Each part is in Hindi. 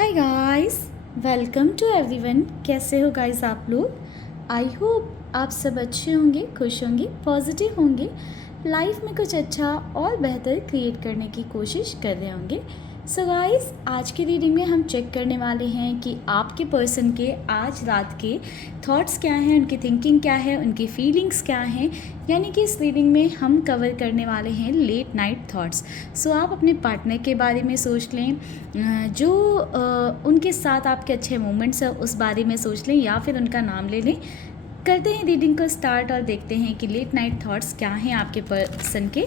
Hi guys, welcome to everyone. कैसे हो गाइस आप लोग? आई होप आप सब अच्छे होंगे, खुश होंगे, पॉजिटिव होंगे, लाइफ में कुछ अच्छा और बेहतर क्रिएट करने की कोशिश कर रहे होंगे। सो गाइस, आज की रीडिंग में हम चेक करने वाले हैं कि आपके पर्सन के आज रात के थॉट्स क्या हैं, उनकी थिंकिंग क्या है, उनकी फीलिंग्स क्या हैं। यानी कि इस रीडिंग में हम कवर करने वाले हैं लेट नाइट थॉट्स। सो आप अपने पार्टनर के बारे में सोच लें, जो उनके साथ आपके अच्छे मोमेंट्स हैं उस बारे में सोच लें, या फिर उनका नाम ले लें। करते हैं रीडिंग को स्टार्ट और देखते हैं कि लेट नाइट थॉट्स क्या हैं आपके पर्सन के।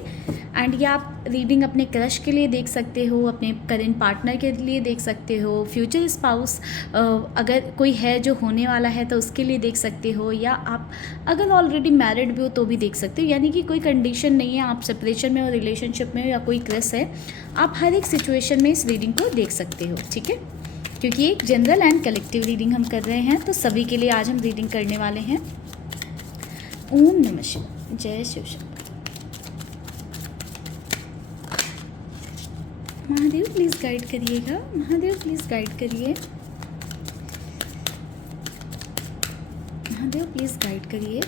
एंड ये आप रीडिंग अपने क्रश के लिए देख सकते हो, अपने करेंट पार्टनर के लिए देख सकते हो, फ्यूचर स्पाउस अगर कोई है जो होने वाला है तो उसके लिए देख सकते हो, या आप अगर ऑलरेडी मैरिड भी हो तो भी देख सकते हो। यानी कि कोई कंडीशन नहीं है, आप सेपरेशन में हो, रिलेशनशिप में हो, या कोई क्रश है, आप हर एक सिचुएशन में इस रीडिंग को देख सकते हो। ठीक है, क्योंकि एक जनरल एंड कलेक्टिव रीडिंग हम कर रहे हैं, तो सभी के लिए आज हम रीडिंग करने वाले हैं। ओम नमः शिवाय, जय शिव शंकर। महादेव प्लीज़ गाइड करिएगा, महादेव प्लीज़ गाइड करिए, महादेव प्लीज़ गाइड करिए।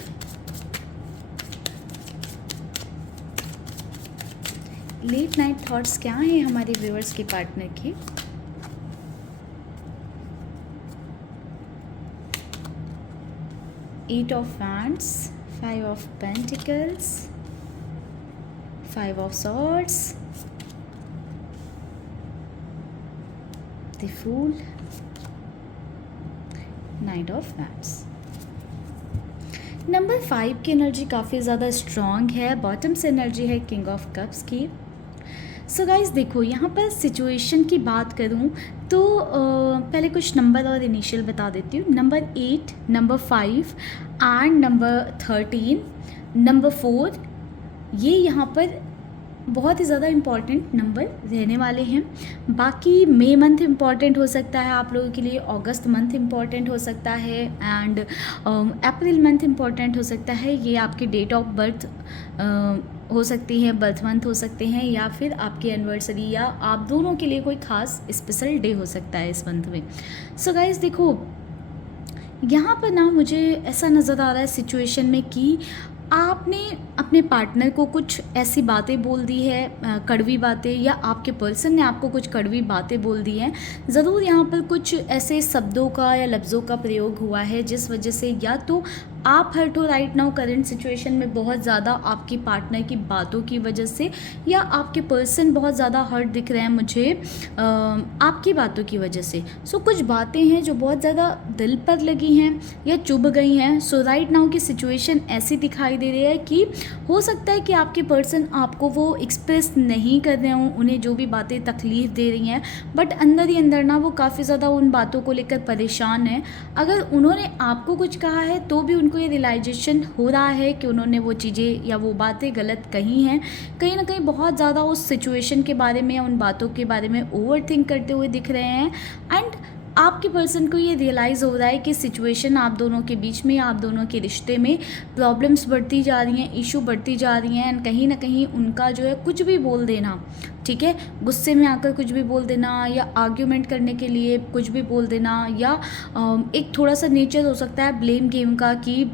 लेट नाइट थॉट्स क्या हैं हमारे व्यूअर्स के पार्टनर के? Eight of Wands, Five of Pentacles, Five of Swords, the Fool, Knight of Wands। Number 5 की एनर्जी काफ़ी ज़्यादा स्ट्रॉन्ग है। बॉटम से एनर्जी है किंग ऑफ कप्स की। सो गाइस देखो, यहाँ पर सिचुएशन की बात करूँ तो पहले कुछ नंबर और इनिशियल बता देती हूँ। Number 8, number 5 and number 13, number 4, ये यहाँ पर बहुत ही ज़्यादा इम्पॉर्टेंट नंबर रहने वाले हैं। बाकी मई मंथ इम्पॉर्टेंट हो सकता है आप लोगों के लिए, अगस्त मंथ इम्पॉर्टेंट हो सकता है, एंड अप्रैल मंथ इम्पॉर्टेंट हो सकता है। ये आपकी डेट ऑफ बर्थ हो सकती है, बर्थ मंथ हो सकते हैं, या फिर आपकी एनिवर्सरी, या आप दोनों के लिए कोई खास स्पेशल डे हो सकता है इस मंथ में। सो गाइस देखो, यहाँ पर ना मुझे ऐसा नज़र आ रहा है सिचुएशन में कि आपने अपने पार्टनर को कुछ ऐसी बातें बोल दी है, कड़वी बातें, या आपके पर्सन ने आपको कुछ कड़वी बातें बोल दी हैं। ज़रूर यहाँ पर कुछ ऐसे शब्दों का या लफ्ज़ों का प्रयोग हुआ है जिस वजह से या तो आप हर्ट हो राइट नाउ करंट सिचुएशन में बहुत ज़्यादा आपकी पार्टनर की बातों की वजह से, या आपके पर्सन बहुत ज़्यादा हर्ट दिख रहे हैं मुझे आपकी बातों की वजह से। सो कुछ बातें हैं जो बहुत ज़्यादा दिल पर लगी हैं या चुभ गई हैं। सो राइट नाउ की सिचुएशन ऐसी दिखाई दे रही है कि हो सकता है कि आपके पर्सन आपको वो एक्सप्रेस नहीं कर रहे हों, उन्हें जो भी बातें तकलीफ़ दे रही हैं, बट अंदर ही अंदर ना वो काफ़ी ज़्यादा उन बातों को लेकर परेशान है। अगर उन्होंने आपको कुछ कहा है तो भी उनको ये रियलाइजेशन हो रहा है कि उन्होंने वो चीज़ें या वो बातें गलत कही हैं। कहीं ना कहीं बहुत ज़्यादा उस सिचुएशन के बारे में या उन बातों के बारे में ओवर थिंक करते हुए दिख रहे हैं। एंड आपके पर्सन को ये रियलाइज़ हो रहा है कि सिचुएशन आप दोनों के बीच में, आप दोनों के रिश्ते में प्रॉब्लम्स बढ़ती जा रही हैं, इशू बढ़ती जा रही हैं। एंड कहीं ना कहीं उनका जो है कुछ भी बोल देना, ठीक है, गुस्से में आकर कुछ भी बोल देना, या आर्ग्यूमेंट करने के लिए कुछ भी बोल देना, या एक थोड़ा सा नेचर हो सकता है ब्लेम गेम का कि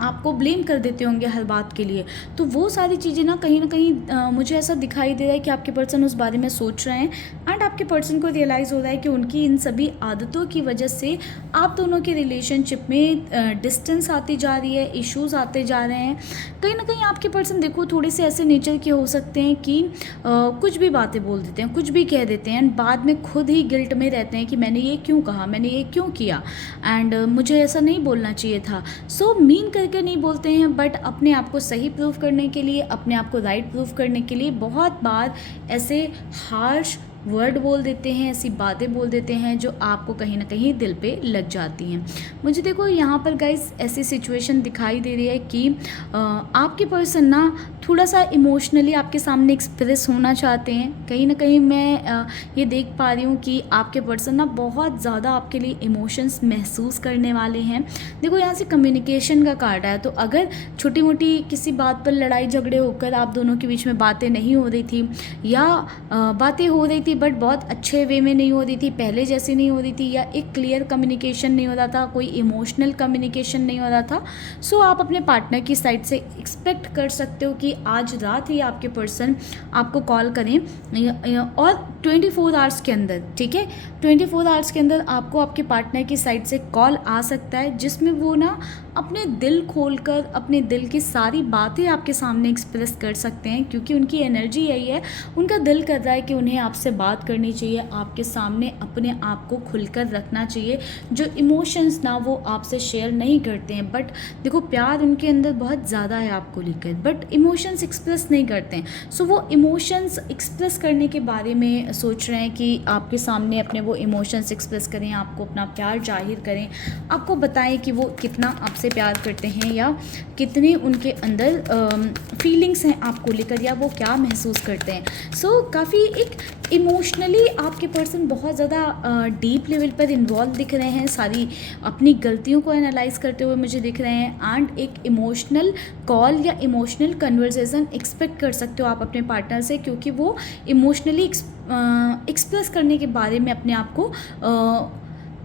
आपको ब्लेम कर देते होंगे हर बात के लिए। तो वो सारी चीज़ें ना कहीं मुझे ऐसा दिखाई दे रहा है कि आपके पर्सन उस बारे में सोच रहे हैं, एंड आपके पर्सन को रियलाइज़ हो रहा है कि उनकी इन सभी आदतों की वजह से आप दोनों के रिलेशनशिप में डिस्टेंस आती जा रही है, इश्यूज़ आते जा रहे हैं। कहीं ना कहीं आपके पर्सन देखो थोड़े से ऐसे नेचर के हो सकते हैं कि कुछ भी बातें बोल देते हैं, कुछ भी कह देते हैं, एंड बाद में खुद ही गिल्ट में रहते हैं कि मैंने ये क्यों कहा, मैंने ये क्यों किया, एंड मुझे ऐसा नहीं बोलना चाहिए था। सो मीन करके नहीं बोलते हैं, बट अपने आप को सही प्रूव करने के लिए, अपने आप को राइट प्रूव करने के लिए बहुत बार ऐसे हार्श वर्ड बोल देते हैं, ऐसी बातें बोल देते हैं जो आपको कहीं ना कहीं दिल पे लग जाती हैं। मुझे देखो यहाँ पर गाइस ऐसी सिचुएशन दिखाई दे रही है कि आपके पर्सन ना थोड़ा सा इमोशनली आपके सामने एक्सप्रेस होना चाहते हैं। कहीं ना कहीं मैं ये देख पा रही हूँ कि आपके पर्सन ना बहुत ज़्यादा आपके लिए इमोशंस महसूस करने वाले हैं। देखो यहाँ से कम्युनिकेशन का कार्ड है, तो अगर छोटी मोटी किसी बात पर लड़ाई झगड़े होकर आप दोनों के बीच में बातें नहीं हो रही थी, या बातें हो रही थी थी बट बहुत अच्छे वे में नहीं हो रही थी, पहले जैसी नहीं हो रही थी, या एक क्लियर कम्युनिकेशन नहीं हो रहा था, कोई इमोशनल कम्युनिकेशन नहीं हो रहा था। सो आप अपने पार्टनर की साइड से एक्सपेक्ट कर सकते हो कि आज रात ही आपके पर्सन आपको कॉल करें, और 24 आवर्स के अंदर, ठीक है, 24 आवर्स के अंदर आपको आपके पार्टनर की साइड से कॉल आ सकता है, जिसमें वो ना अपने दिल खोलकर अपने दिल की सारी बातें आपके सामने एक्सप्रेस कर सकते हैं, क्योंकि उनकी एनर्जी यही है। उनका दिल कर रहा है कि उन्हें आपसे बात करनी चाहिए, आपके सामने अपने आप को खुलकर रखना चाहिए, जो इमोशंस ना वो आपसे शेयर नहीं करते हैं। बट देखो, प्यार उनके अंदर बहुत ज़्यादा है आपको लेकर, बट इमोशंस एक्सप्रेस नहीं करते हैं। सो वो इमोशंस एक्सप्रेस करने के बारे में सोच रहे हैं कि आपके सामने अपने वो इमोशंस एक्सप्रेस करें, आपको अपना प्यार जाहिर करें, आपको बताएं कि वो कितना आपसे प्यार करते हैं, या कितने उनके अंदर फीलिंग्स हैं आपको लेकर, या वो क्या महसूस करते हैं। सो काफ़ी एक इमोशनली आपके पर्सन बहुत ज़्यादा डीप लेवल पर इन्वॉल्व दिख रहे हैं, सारी अपनी गलतियों को एनालाइज करते हुए मुझे दिख रहे हैं, एंड एक इमोशनल कॉल या इमोशनल कन्वर्सेशन एक्सपेक्ट कर सकते हो आप अपने पार्टनर से, क्योंकि वो इमोशनली एक्सप्रेस करने के बारे में अपने आप को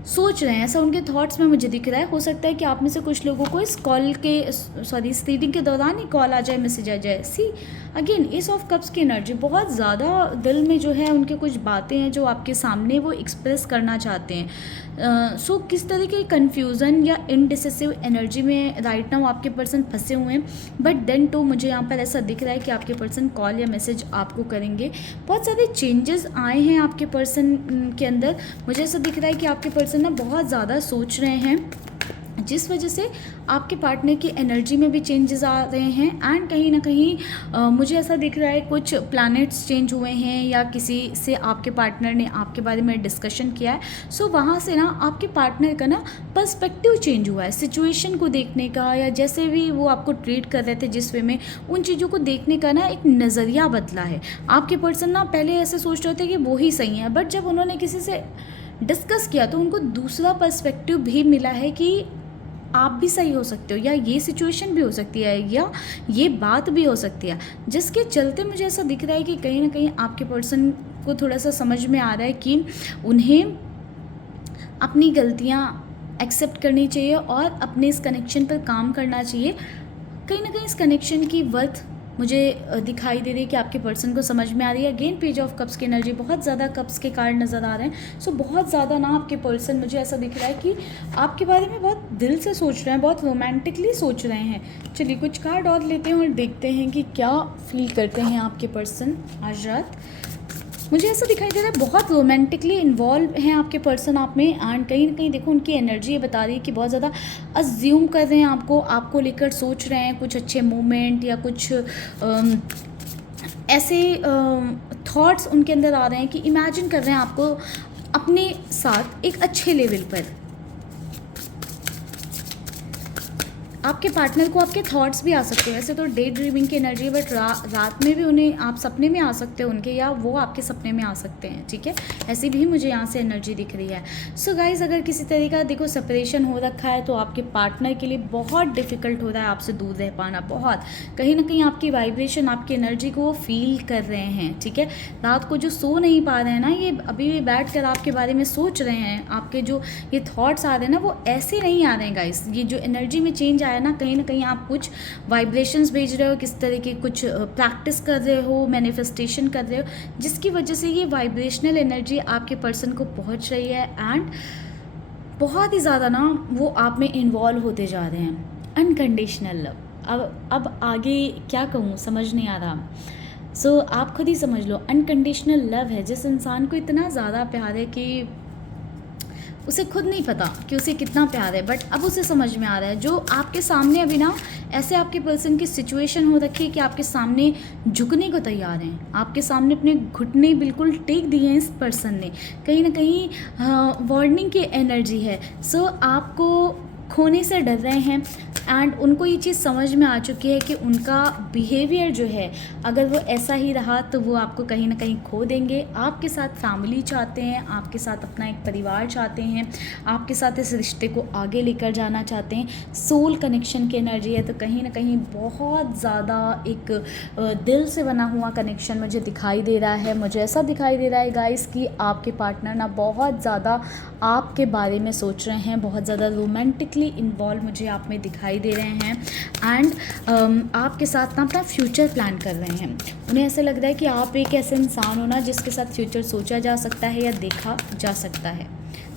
सोच रहे हैं, ऐसा उनके थॉट्स में मुझे दिख रहा है। हो सकता है कि आप में से कुछ लोगों को इस कॉल के इस रीडिंग के दौरान ही कॉल आ जाए, मैसेज आ जाए। See again, S of cups की एनर्जी, बहुत ज़्यादा दिल में जो है उनके कुछ बातें हैं जो आपके सामने वो एक्सप्रेस करना चाहते हैं। सो किस तरह की कन्फ्यूज़न या इनडिसिसिव एनर्जी में राइट नाउ आपके पर्सन फंसे हुए हैं, बट देन टू मुझे यहाँ पर ऐसा दिख रहा है कि आपके पर्सन कॉल या मैसेज आपको करेंगे। बहुत सारे चेंजेस आए हैं आपके पर्सन के अंदर, मुझे ऐसा दिख रहा है कि आपके पर्सन ना बहुत ज़्यादा सोच रहे हैं, जिस वजह से आपके पार्टनर की एनर्जी में भी चेंजेस आ रहे हैं, एंड कहीं ना कहीं मुझे ऐसा दिख रहा है कुछ प्लैनेट्स चेंज हुए हैं, या किसी से आपके पार्टनर ने आपके बारे में डिस्कशन किया है। सो वहाँ से ना आपके पार्टनर का ना पर्सपेक्टिव चेंज हुआ है सिचुएशन को देखने का, या जैसे भी वो आपको ट्रीट कर रहे थे जिस वे में, उन चीज़ों को देखने का ना एक नज़रिया बदला है। आपके पर्सन ना पहले ऐसे सोच रहे थे कि वो ही सही है, बट जब उन्होंने किसी से डिस्कस किया तो उनको दूसरा पर्सपेक्टिव भी मिला है कि आप भी सही हो सकते हो, या ये सिचुएशन भी हो सकती है, या ये बात भी हो सकती है, जिसके चलते मुझे ऐसा दिख रहा है कि कहीं ना कहीं आपके पर्सन को थोड़ा सा समझ में आ रहा है कि उन्हें अपनी गलतियाँ एक्सेप्ट करनी चाहिए और अपने इस कनेक्शन पर काम करना चाहिए। कहीं ना कहीं इस कनेक्शन की वर्थ मुझे दिखाई दे रही है कि आपके पर्सन को समझ में आ रही है। अगेन पेज ऑफ कप्स की एनर्जी, बहुत ज़्यादा कप्स के कार्ड नज़र आ रहे हैं। सो बहुत ज़्यादा ना आपके पर्सन, मुझे ऐसा दिख रहा है कि आपके बारे में बहुत दिल से सोच रहे हैं, बहुत रोमांटिकली सोच रहे हैं। चलिए कुछ कार्ड और लेते हैं और देखते हैं कि क्या फील करते हैं आपके पर्सन आज रात। मुझे ऐसा दिखाई दे रहा है बहुत रोमांटिकली इन्वॉल्व हैं आपके पर्सन आप में, एंड कहीं ना कहीं देखो उनकी एनर्जी ये बता रही है कि बहुत ज़्यादा अज्यूम कर रहे हैं आपको लेकर, सोच रहे हैं कुछ अच्छे मोमेंट या कुछ ऐसे थॉट्स उनके अंदर आ रहे हैं कि इमेजिन कर रहे हैं आपको अपने साथ एक अच्छे लेवल पर। आपके पार्टनर को आपके थॉट्स भी आ सकते हैं, वैसे तो डे ड्रीमिंग की एनर्जी है, बट रात में भी उन्हें आप सपने में आ सकते हो उनके, या वो आपके सपने में आ सकते हैं, ठीक है, ऐसी भी मुझे यहाँ से एनर्जी दिख रही है। सो गाइज, अगर किसी तरह का देखो सेपरेशन हो रखा है तो आपके पार्टनर के लिए बहुत डिफ़िकल्ट हो रहा है आपसे दूर रह पाना, बहुत कहीं ना कहीं आपकी वाइब्रेशन, आपकी एनर्जी को वो फील कर रहे हैं, ठीक है। रात को जो सो नहीं पा रहे हैं ना, ये अभी भी बैठ कर आपके बारे में सोच रहे हैं, आपके जो ये थॉट्स आ रहे हैं ना वो ऐसे नहीं आ रहे हैं गाइज। ये जो एनर्जी में चेंज आया ना, कहीं ना कहीं आप कुछ वाइब्रेशंस भेज रहे हो, किस तरह की कुछ प्रैक्टिस कर रहे हो, मैनिफेस्टेशन कर रहे हो, जिसकी वजह से ये वाइब्रेशनल एनर्जी आपके पर्सन को पहुंच रही है, एंड बहुत ही ज़्यादा ना वो आप में इन्वॉल्व होते जा रहे हैं। अनकंडीशनल लव, अब आगे क्या कहूँ समझ नहीं आ रहा। सो आप खुद ही समझ लो, अनकंडीशनल लव है जिस इंसान को इतना ज़्यादा प्यार है कि उसे खुद नहीं पता कि उसे कितना प्यार है, बट अब उसे समझ में आ रहा है। जो आपके सामने अभी ना ऐसे आपके पर्सन की सिचुएशन हो रखी है कि आपके सामने झुकने को तैयार हैं, आपके सामने अपने घुटने बिल्कुल टेक दिए हैं इस पर्सन ने, कहीं ना कहीं वार्निंग की एनर्जी है। सो आपको खोने से डर रहे हैं एंड उनको ये चीज़ समझ में आ चुकी है कि उनका बिहेवियर जो है अगर वो ऐसा ही रहा तो वो आपको कहीं ना कहीं खो देंगे। आपके साथ फैमिली चाहते हैं, आपके साथ अपना एक परिवार चाहते हैं, आपके साथ इस रिश्ते को आगे लेकर जाना चाहते हैं। सोल कनेक्शन की एनर्जी है, तो कहीं ना कहीं बहुत ज़्यादा एक दिल से बना हुआ कनेक्शन मुझे दिखाई दे रहा है। मुझे ऐसा दिखाई दे रहा है गाइस कि आपके पार्टनर ना बहुत ज़्यादा आपके बारे में सोच रहे हैं, बहुत ज़्यादा रोमांटिकली इन्वॉल्व मुझे आप में दिखाई दे रहे हैं एंड आपके साथ ना अपना फ्यूचर प्लान कर रहे हैं। उन्हें ऐसा लग रहा है कि आप एक ऐसे इंसान हो ना जिसके साथ फ्यूचर सोचा जा सकता है या देखा जा सकता है,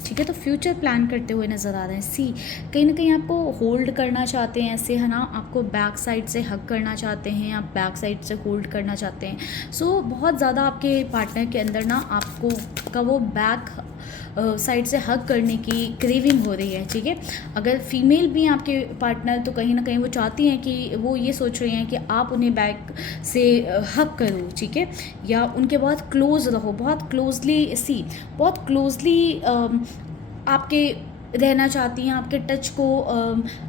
ठीक है। तो फ्यूचर प्लान करते हुए नज़र आ रहे हैं। सी कहीं ना कहीं आपको होल्ड करना चाहते हैं ऐसे, है ना, आपको बैक साइड से हक करना चाहते हैं, आप बैक साइड से होल्ड करना चाहते हैं। सो बहुत ज़्यादा आपके पार्टनर के अंदर ना आपको का वो बैक साइड से हक करने की क्रेविंग हो रही है, ठीक है। अगर फीमेल भी हैं आपके पार्टनर तो कहीं ना कहीं वो चाहती हैं कि वो ये सोच रही हैं कि आप उन्हें बैक से हक करो, ठीक है, या उनके बहुत क्लोज रहो, बहुत क्लोजली बहुत क्लोजली आपके रहना चाहती हैं, आपके टच को,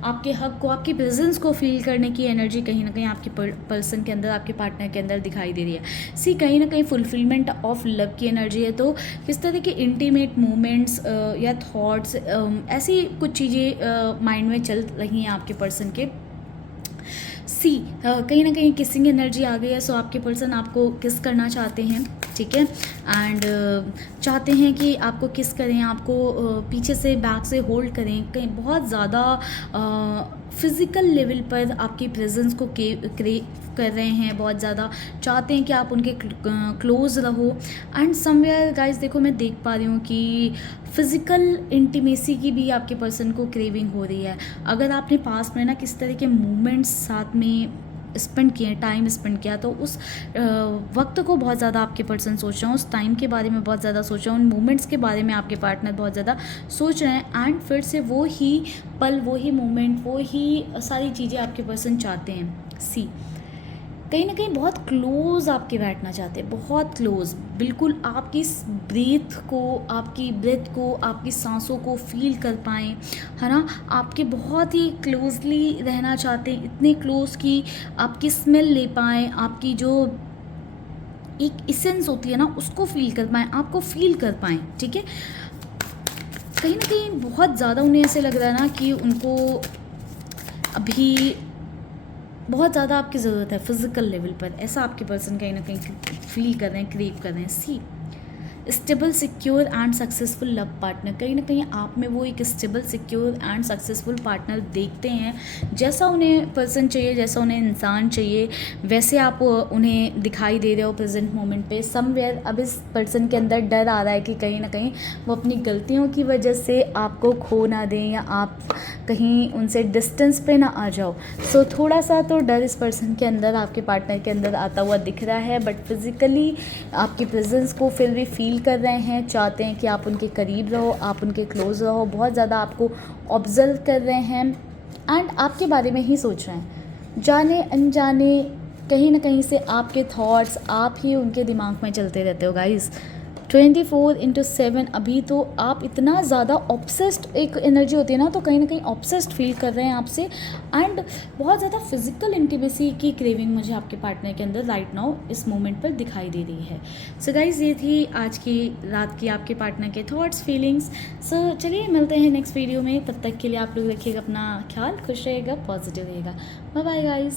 आपके हक को, आपकी प्रेजेंस को फील करने की एनर्जी कहीं ना कहीं आपके पर्सन के अंदर, आपके पार्टनर के अंदर दिखाई दे रही है। कहीं ना कहीं फुलफिलमेंट ऑफ लव की एनर्जी है। तो किस तरह के इंटीमेट मोमेंट्स या थॉट्स, ऐसी कुछ चीज़ें माइंड में चल रही हैं आपके पर्सन के। कहीं ना कहीं किसिंग एनर्जी आ गई है। सो आपके पर्सन आपको किस करना चाहते हैं, ठीक है, एंड चाहते हैं कि आपको किस करें, आपको पीछे से बैक से होल्ड करें, कहीं बहुत ज़्यादा फिज़िकल लेवल पर आपकी प्रेजेंस को क्रेव कर रहे हैं, बहुत ज़्यादा चाहते हैं कि आप उनके क्लोज रहो। एंड समवेयर गाइस देखो मैं देख पा रही हूँ कि फिज़िकल इंटीमेसी की भी आपके पर्सन को क्रेविंग हो रही है। अगर आपने पास में ना किस तरह के मोमेंट्स साथ में स्पेंड किए, टाइम स्पेंड किया, तो उस वक्त को बहुत ज़्यादा आपके पर्सन सोच रहे हैं, उस टाइम के बारे में बहुत ज़्यादा सोच रहे हैं, उन मोमेंट्स के बारे में आपके पार्टनर बहुत ज़्यादा सोच रहे हैं एंड फिर से वो ही पल, वो ही मोमेंट, वो ही सारी चीज़ें आपके पर्सन चाहते हैं। कहीं ना कहीं बहुत क्लोज आपके बैठना चाहते हैं, बहुत क्लोज, बिल्कुल आपकी ब्रीथ को, आपकी ब्रेथ को, आपकी सांसों को फील कर पाएँ, है ना, आपके बहुत ही क्लोजली रहना चाहते हैं, इतने क्लोज कि आपकी स्मेल ले पाएँ, आपकी जो एक इसेंस होती है ना उसको फील कर पाएँ, आपको फील कर पाएँ, ठीक है। कहीं ना कहीं बहुत ज़्यादा उन्हें ऐसे लग रहा है ना कि उनको अभी बहुत ज़्यादा आपकी ज़रूरत है फिज़िकल लेवल पर, ऐसा आपके पर्सन कहीं ना कहीं फील कर रहे हैं, क्रेव कर रहे हैं। Stable, secure and successful love partner, कहीं ना कहीं आप में वो एक stable, secure and successful partner देखते हैं। जैसा उन्हें पर्सन चाहिए, जैसा उन्हें इंसान चाहिए, वैसे आप उन्हें दिखाई दे रहे हो प्रेजेंट मोमेंट पे। समवेयर अब इस पर्सन के अंदर डर आ रहा है कि कहीं ना कहीं वो अपनी गलतियों की वजह से आपको खो ना दें या आप कहीं उनसे डिस्टेंस पे ना आ जाओ। सो थोड़ा सा तो डर इस पर्सन के अंदर, आपके पार्टनर के अंदर आता हुआ दिख रहा है, बट फिज़िकली आपकी प्रेजेंस को फिर भी फील कर रहे हैं, चाहते हैं कि आप उनके करीब रहो, आप उनके क्लोज रहो, बहुत ज़्यादा आपको ऑब्जर्व कर रहे हैं एंड आपके बारे में ही सोच रहे हैं। जाने अनजाने कहीं ना कहीं से आपके थॉट्स, आप ही उनके दिमाग में चलते रहते हो गाइस 24/7। अभी तो आप इतना ज़्यादा ऑब्सेस्ड, एक एनर्जी होती है ना, तो कहीं ना कहीं ऑब्सेस्ड फील कर रहे हैं आपसे एंड बहुत ज़्यादा फिजिकल इंटीमेसी की क्रेविंग मुझे आपके पार्टनर के अंदर राइट नाउ इस मोमेंट पर दिखाई दे रही है। सो गाइज ये थी आज की रात की आपके पार्टनर के थॉट्स, फीलिंग्स। सो चलिए मिलते हैं नेक्स्ट वीडियो में, तब तक के लिए आप लोग रखिएगा अपना ख्याल, खुश रहेगा, पॉजिटिव रहेगा। Bye bye guys.